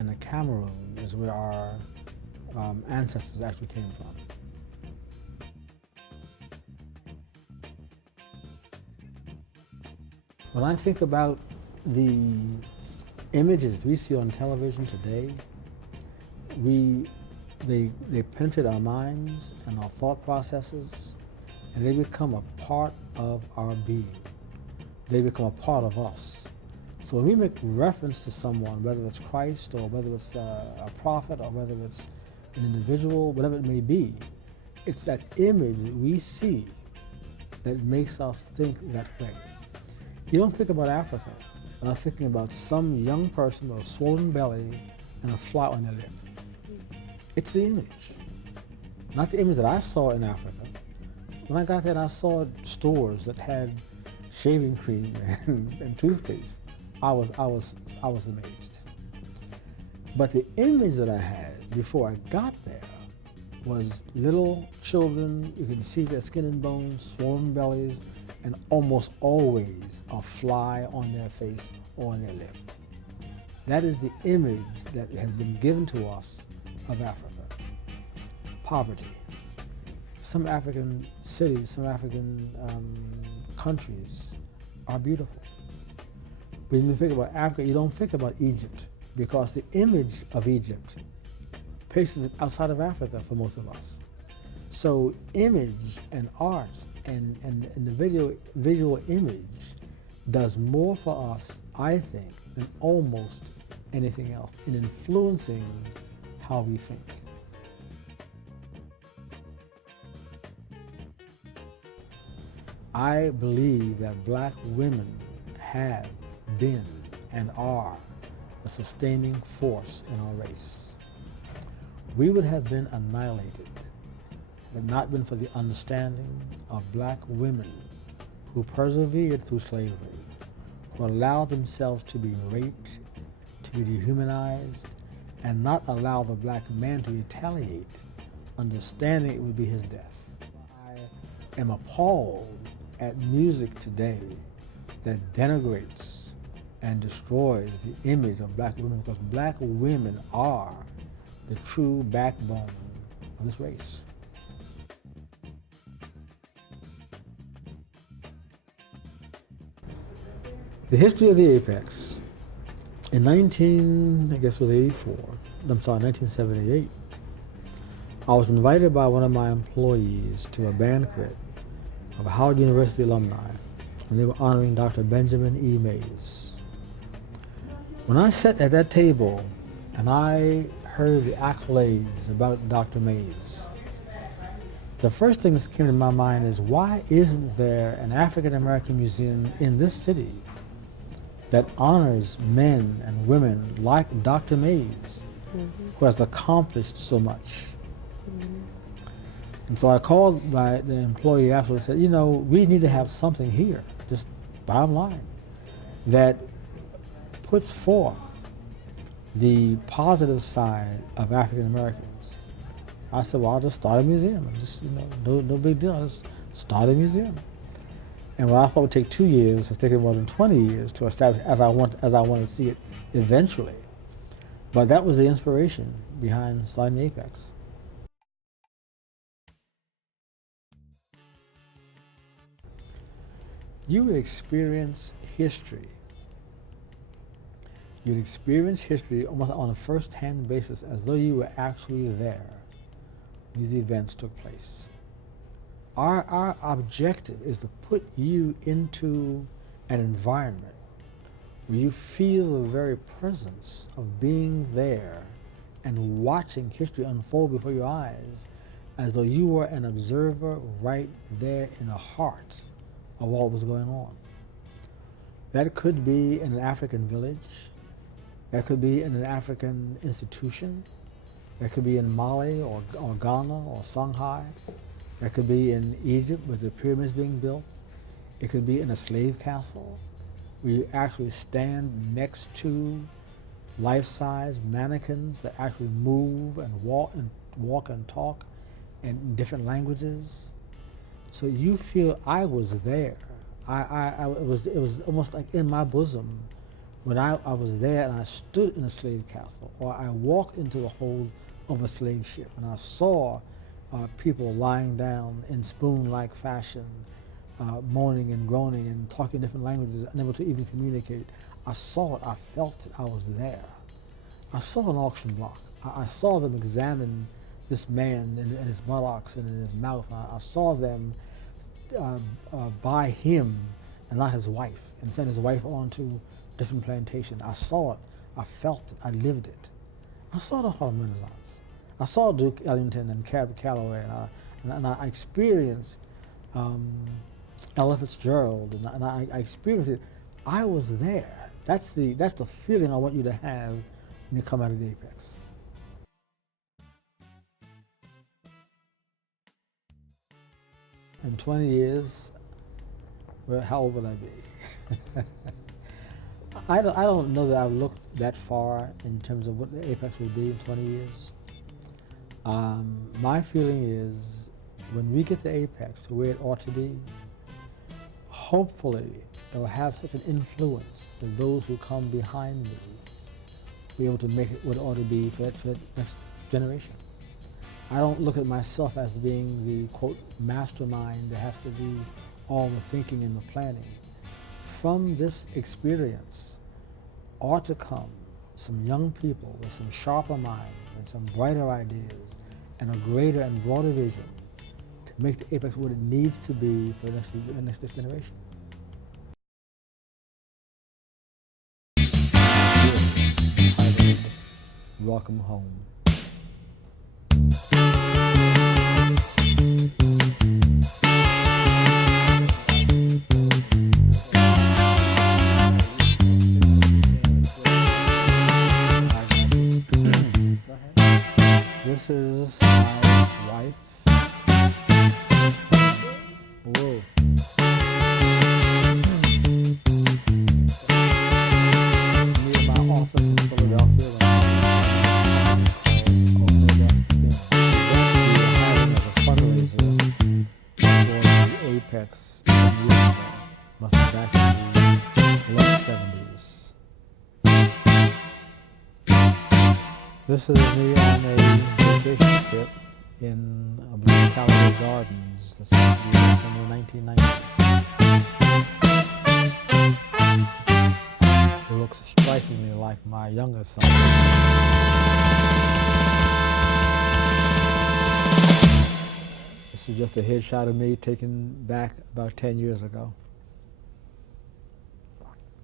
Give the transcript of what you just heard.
And the Cameroon is where our ancestors actually came from. When I think about the images we see on television today, they penetrate our minds and our thought processes, and they become a part of our being. They become a part of us. So when we make reference to someone, whether it's Christ or whether it's a prophet or whether it's an individual, whatever it may be, it's that image that we see that makes us think that way. You don't think about Africa without thinking about some young person with a swollen belly and a fly on their lip. It's the image, not the image that I saw in Africa. When I got there, I saw stores that had shaving cream and toothpaste. I was amazed. But the image that I had before I got there was little children. You can see their skin and bones, swollen bellies, and almost always a fly on their face or on their lip. That is the image that has been given to us of Africa. Poverty. Some African cities, some African countries are beautiful. When you think about Africa, you don't think about Egypt, because the image of Egypt places it outside of Africa for most of us. So image and art and the visual image does more for us, I think, than almost anything else in influencing how we think. I believe that black women have been and are a sustaining force in our race. We would have been annihilated had it not been for the understanding of black women who persevered through slavery, who allowed themselves to be raped, to be dehumanized, and not allow the black man to retaliate, understanding it would be his death. I am appalled at music today that denigrates and destroys the image of black women, because black women are the true backbone of this race. The history of the Apex in 1978, I was invited by one of my employees to a banquet of Howard University alumni when they were honoring Dr. Benjamin E. Mays. When I sat at that table and I heard the accolades about Dr. Mays, the first thing that came to my mind is, why isn't there an African American museum in this city that honors men and women like Dr. Mays, who has accomplished so much? And so I called the employee afterwards and said, you know, we need to have something here, just bottom line, that puts forth the positive side of African Americans. I said, well, I'll just start a museum. Just, no big deal. I'll just start a museum. And what I thought would take 2 years has taken more than 20 years to establish, as I want to see it eventually. But that was the inspiration behind starting the Apex. You would experience history. You'd experience history almost on a first-hand basis, as though you were actually there. These events took place. Our objective is to put you into an environment where you feel the very presence of being there and watching history unfold before your eyes, as though you were an observer right there in the heart of what was going on. That could be in an African village. That could be in an African institution. That could be in Mali or Ghana or Shanghai. That could be in Egypt with the pyramids being built. It could be in a slave castle where you actually stand next to life-size mannequins that actually move and walk and talk in different languages. So you feel I was there. It was almost like in my bosom when I was there and I stood in a slave castle, or I walked into the hold of a slave ship and I saw people lying down in spoon-like fashion, moaning and groaning and talking different languages, unable to even communicate. I saw it, I felt it, I was there. I saw an auction block. I saw them examine this man in his buttocks and in his mouth. I saw them buy him and not his wife, and send his wife on to different plantation. I saw it, I felt it, I lived it. I saw the Harlem Renaissance. I saw Duke Ellington and Cab Calloway, and I experienced Ella Fitzgerald, and I experienced it. I was there. That's the feeling I want you to have when you come out of the Apex. In 20 years, well, how old will I be? I don't know that I've looked that far in terms of what the Apex will be in 20 years. My feeling is when we get the Apex to where it ought to be, hopefully it will have such an influence that those who come behind me will be able to make it what it ought to be for the next generation. I don't look at myself as being the, quote, mastermind that has to do all the thinking and the planning. From this experience ought to come some young people with some sharper minds and some brighter ideas and a greater and broader vision to make the Apex what it needs to be for the next generation. Welcome home. This is my wife. Whoa. Me in my office in Philadelphia. Apex must be back in the late 70s. This is me on a vacation trip in Blue Callaway Gardens. This is back in the 1990s. It looks strikingly like my younger self. This is just a headshot of me taken back about 10 years ago.